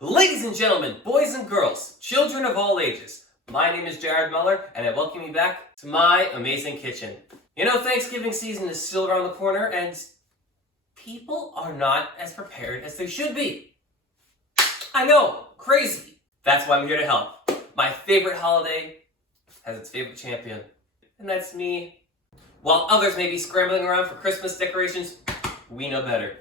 Ladies and gentlemen, boys and girls, children of all ages, my name is Jared Muller, and I welcome you back to my amazing kitchen. You know, Thanksgiving season is still around the corner, and people are not as prepared as they should be. I know, crazy. That's why I'm here to help. My favorite holiday has its favorite champion, and that's me. While others may be scrambling around for Christmas decorations, we know better.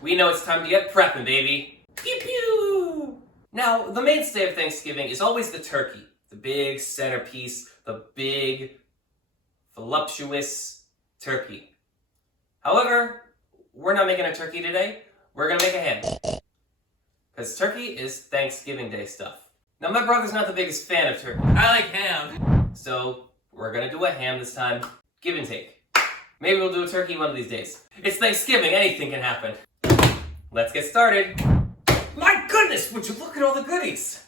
We know it's time to get prepping, baby. Pew pew! Now, the mainstay of Thanksgiving is always the turkey. The big centerpiece, the big, voluptuous turkey. However, we're not making a turkey today. We're gonna make a ham. Because turkey is Thanksgiving Day stuff. Now, my brother's not the biggest fan of turkey. I like ham. So, we're gonna do a ham this time. Give and take. Maybe we'll do a turkey one of these days. It's Thanksgiving, anything can happen. Let's get started. My goodness, would you look at all the goodies?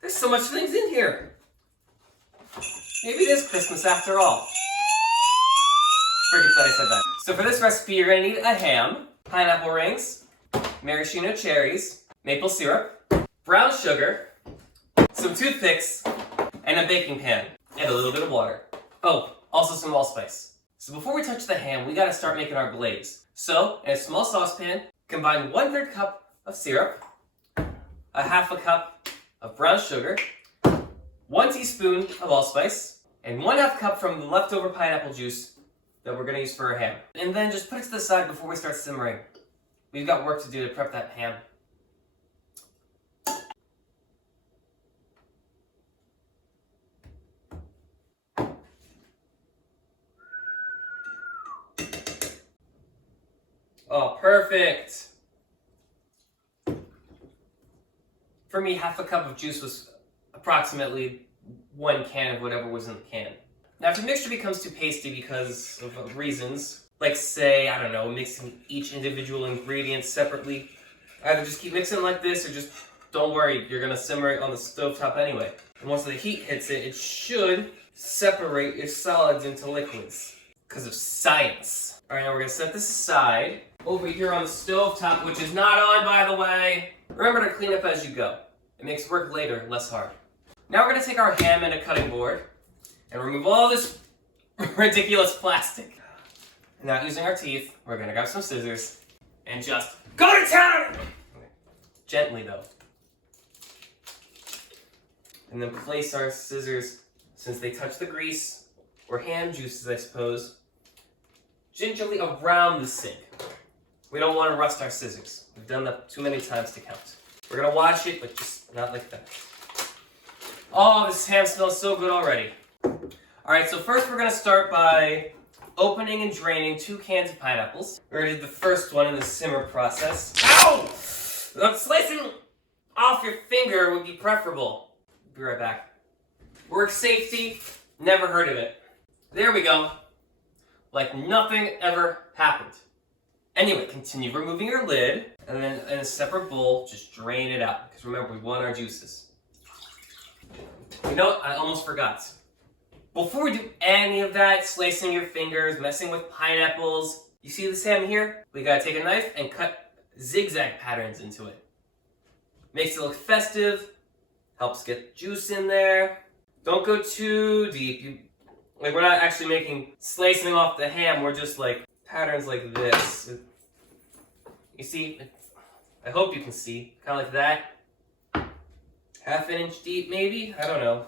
There's so much things in here. Maybe it is Christmas after all. Forget that I said that. So for this recipe, you're gonna need a ham, pineapple rings, maraschino cherries, maple syrup, brown sugar, some toothpicks, and a baking pan, and a little bit of water. Oh, also some allspice. So before we touch the ham, we gotta start making our glaze. So, in a small saucepan, combine 1/3 cup of syrup, a 1/2 cup of brown sugar, 1 teaspoon of allspice, and 1/2 cup from the leftover pineapple juice that we're gonna use for our ham. And then just put it to the side before we start simmering. We've got work to do to prep that ham. Oh, perfect! For me, 1/2 cup of juice was approximately 1 can of whatever was in the can. Now, if the mixture becomes too pasty because of reasons, like say, I don't know, mixing each individual ingredient separately, either just keep mixing like this or just don't worry, you're gonna simmer it on the stovetop anyway. And once the heat hits it, it should separate your solids into liquids because of science. All right, now we're gonna set this aside over here on the stovetop, which is not on, by the way. Remember to clean up as you go. It makes work later less hard. Now we're gonna take our ham and a cutting board and remove all this ridiculous plastic. Not using our teeth, we're gonna grab some scissors and just go to town! Okay. Gently though. And then place our scissors, since they touch the grease, or ham juices I suppose, gingerly around the sink. We don't want to rust our scissors. We've done that too many times to count. We're gonna wash it, but just not like that. Oh, this ham smells so good already. Alright, so first we're gonna start by opening and draining 2 cans of pineapples. We already did the first one in the simmer process. Ow! Slicing off your finger would be preferable. Be right back. Work safety, never heard of it. There we go. Like nothing ever happened. Anyway, continue removing your lid, and then in a separate bowl, just drain it out. Because remember, we want our juices. You know what? I almost forgot. Before we do any of that, slicing your fingers, messing with pineapples, you see this ham here? We gotta take a knife and cut zigzag patterns into it. Makes it look festive, helps get juice in there. Don't go too deep. Like, we're not actually making slicing off the ham, we're just like patterns like this. You see? I hope you can see. Kind of like that. 1/2 inch deep, maybe? I don't know.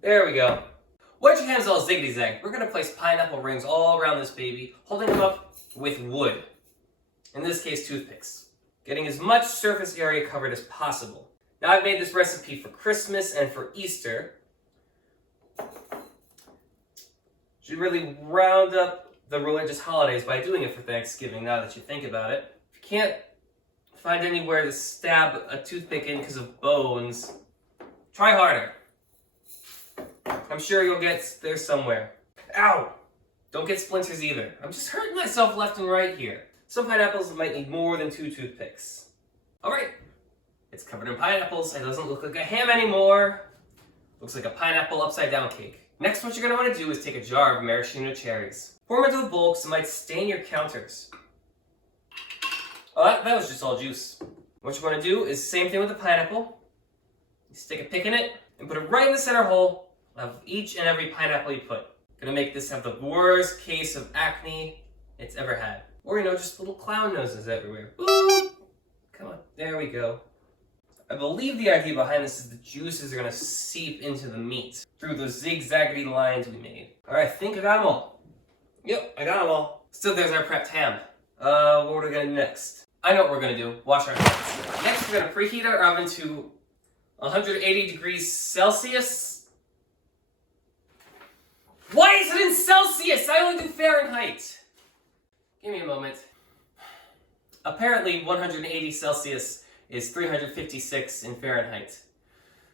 There we go. Once your ham's all ziggity-zag, we're gonna place pineapple rings all around this baby, holding them up with wood. In this case, toothpicks. Getting as much surface area covered as possible. Now, I've made this recipe for Christmas and for Easter. Should really round up the religious holidays by doing it for Thanksgiving, now that you think about it. If you can't find anywhere to stab a toothpick in because of bones, try harder. I'm sure you'll get there somewhere. Ow! Don't get splinters either. I'm just hurting myself left and right here. Some pineapples might need more than 2 toothpicks. Alright, it's covered in pineapples. It doesn't look like a ham anymore. Looks like a pineapple upside down cake. Next, what you're going to want to do is take a jar of maraschino cherries. Pour them into a bowl because it might stain your counters. Oh, that was just all juice. What you want to do is the same thing with the pineapple. You stick a pick in it and put it right in the center hole of each and every pineapple you put. Gonna make this have the worst case of acne it's ever had. Or, just little clown noses everywhere. Ooh! Come on, there we go. I believe the idea behind this is the juices are gonna seep into the meat through those zigzaggedy lines we made. Alright, I think I got them all. Yep, I got them all. Still, there's our prepped ham. What are we gonna do next? I know what we're gonna do. Wash our hands. Next, we're gonna preheat our oven to 180 degrees Celsius. Why is it in Celsius? I only do Fahrenheit. Give me a moment. Apparently, 180 Celsius is 356 in Fahrenheit.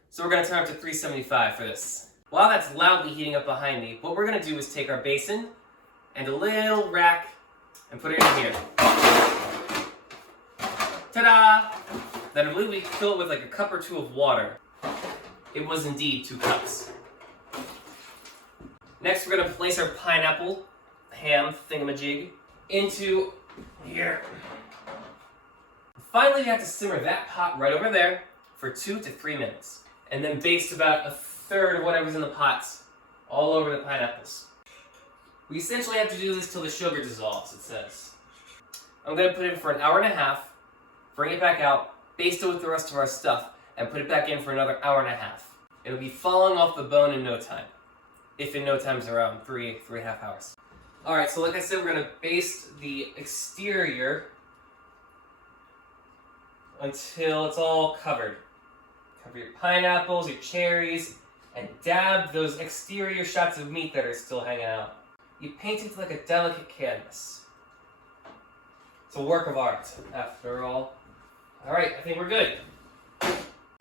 So we're gonna turn up to 375 for this. While that's loudly heating up behind me, what we're gonna do is take our basin and a little rack and put it in here. Ta-da! Then I believe we fill it with like a cup or two of water. It was indeed 2 cups. Next, we're gonna place our pineapple ham thingamajig into here. Finally, we have to simmer that pot right over there for 2 to 3 minutes. And then baste about 1/3 of whatever's in the pots all over the pineapples. We essentially have to do this till the sugar dissolves, it says. I'm gonna put it in for 1.5 hours, bring it back out, baste it with the rest of our stuff, and put it back in for another 1.5 hours. It'll be falling off the bone in no time. If in no time is around 3.5 hours. Alright, so like I said, we're gonna baste the exterior until it's all covered. Cover your pineapples, your cherries, and dab those exterior shots of meat that are still hanging out. You paint it like a delicate canvas. It's a work of art, after all. Alright, I think we're good.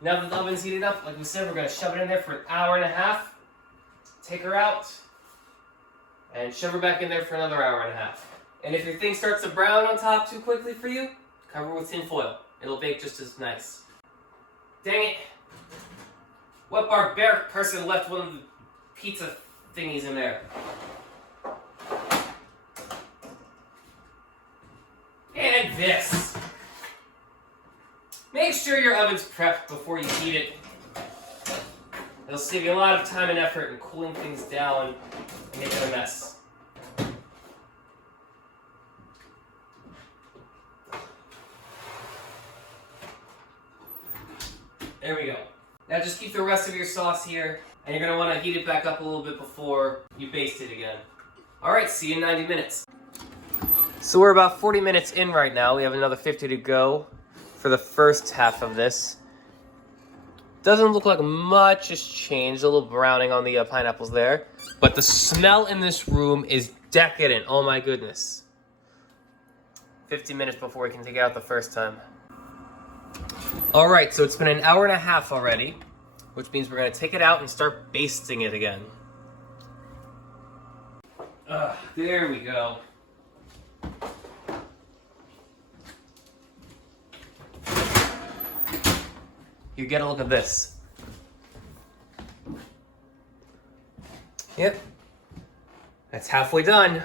Now that the oven's heated up, like we said, we're going to shove it in there for 1.5 hours. Take her out, and shove her back in there for another 1.5 hours. And if your thing starts to brown on top too quickly for you, cover it with tin foil. It'll bake just as nice. Dang it. What barbaric person left one of the pizza thingies in there? And this. Make sure your oven's prepped before you heat it. It'll save you a lot of time and effort in cooling things down and making a mess. There we go. Now just keep the rest of your sauce here, and you're going to want to heat it back up a little bit before you baste it again. Alright, see you in 90 minutes. So we're about 40 minutes in right now. We have another 50 to go for the first half of this. Doesn't look like much has changed. A little browning on the pineapples there. But the smell in this room is decadent. Oh my goodness. 50 minutes before we can take it out the first time. Alright, so it's been 1.5 hours already, which means we're going to take it out and start basting it again. There we go. You get a look at this. Yep. That's halfway done.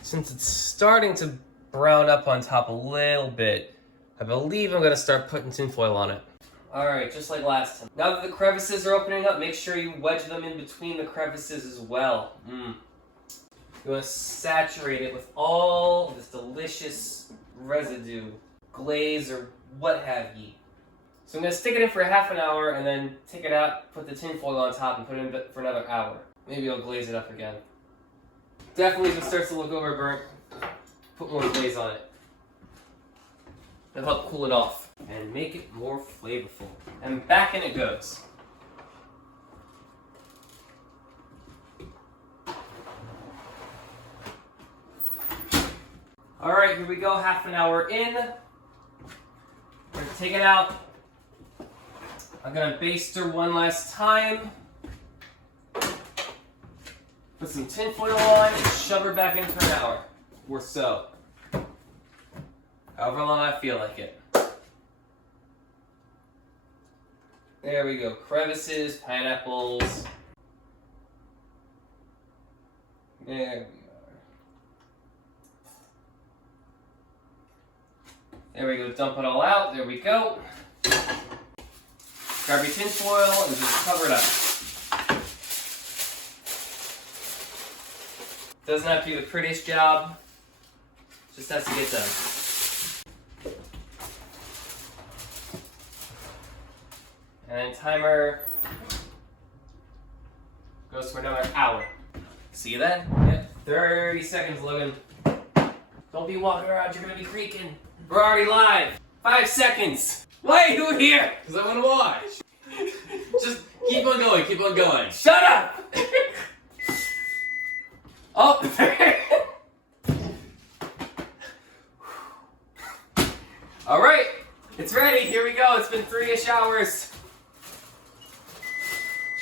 Since it's starting to brown up on top a little bit, I believe I'm going to start putting tinfoil on it. Alright, just like last time. Now that the crevices are opening up, make sure you wedge them in between the crevices as well. You want to saturate it with all this delicious residue, glaze, or what have ye. So I'm going to stick it in for 1/2 hour and then take it out, put the tinfoil on top, and put it in for another hour. Maybe I'll glaze it up again. Definitely, if it starts to look overburnt, put more glaze on it. It'll help cool it off and make it more flavorful. And back in it goes. Alright, here we go, 1/2 hour in. We're going to take it out. I'm going to baste her one last time. Put some tinfoil on and shove her back in for 1 hour or so. However long I feel like it. There we go. Crevices, pineapples. There we are. There we go, dump it all out. There we go. Grab your tin foil and just cover it up. Doesn't have to be the prettiest job, just has to get done. And then timer goes for another hour. See you then? Yep. 30 seconds, Logan. Don't be walking around, you're gonna be creaking. We're already live. 5 seconds. Why are you here? Because I want to watch. Just keep on going, keep on going. Shut up! Oh! Alright, it's ready. Here we go. It's been 3-ish hours.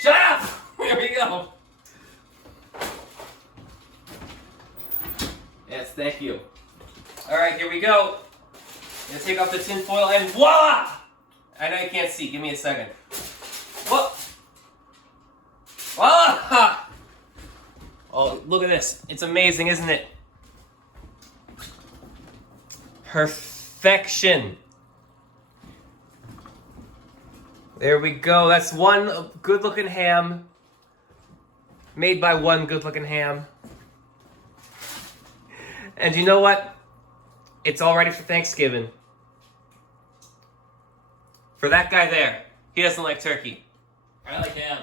Shut up! Here we go. Yes, thank you. Alright, here we go. I'm gonna take off the tin foil and voila! I know you can't see. Give me a second. Whoa! Voila! Oh, look at this. It's amazing, isn't it? Perfection. There we go. That's one good-looking ham. Made by one good-looking ham. And you know what? It's all ready for Thanksgiving. For that guy there. He doesn't like turkey. I like ham.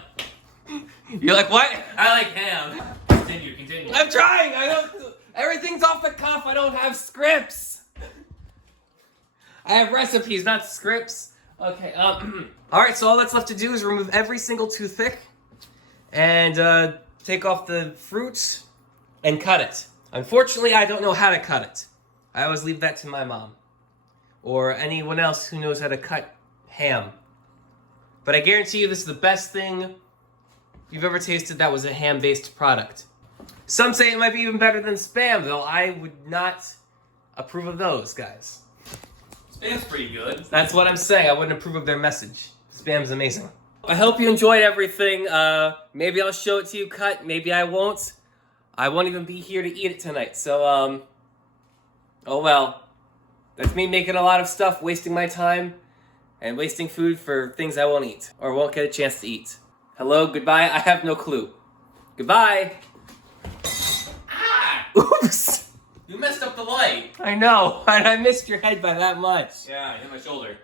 You're like, what? I like ham. Continue, continue. I'm trying. I don't. Everything's off the cuff. I don't have scripts. I have recipes, not scripts. Okay. All right. So all that's left to do is remove every single toothpick, and take off the fruit, and cut it. Unfortunately, I don't know how to cut it. I always leave that to my mom, or anyone else who knows how to cut ham. But I guarantee you, this is the best thing you've ever tasted that was a ham-based product. Some say it might be even better than Spam, though I would not approve of those, guys. Spam's pretty good. That's what I'm saying. I wouldn't approve of their message. Spam's amazing. I hope you enjoyed everything. Maybe I'll show it to you cut. Maybe I won't. I won't even be here to eat it tonight. So, oh well. That's me making a lot of stuff, wasting my time, and wasting food for things I won't eat, or won't get a chance to eat. Hello, goodbye, I have no clue. Goodbye. Ah! Oops! You messed up the light. I know, and I missed your head by that much. Yeah, I hit my shoulder.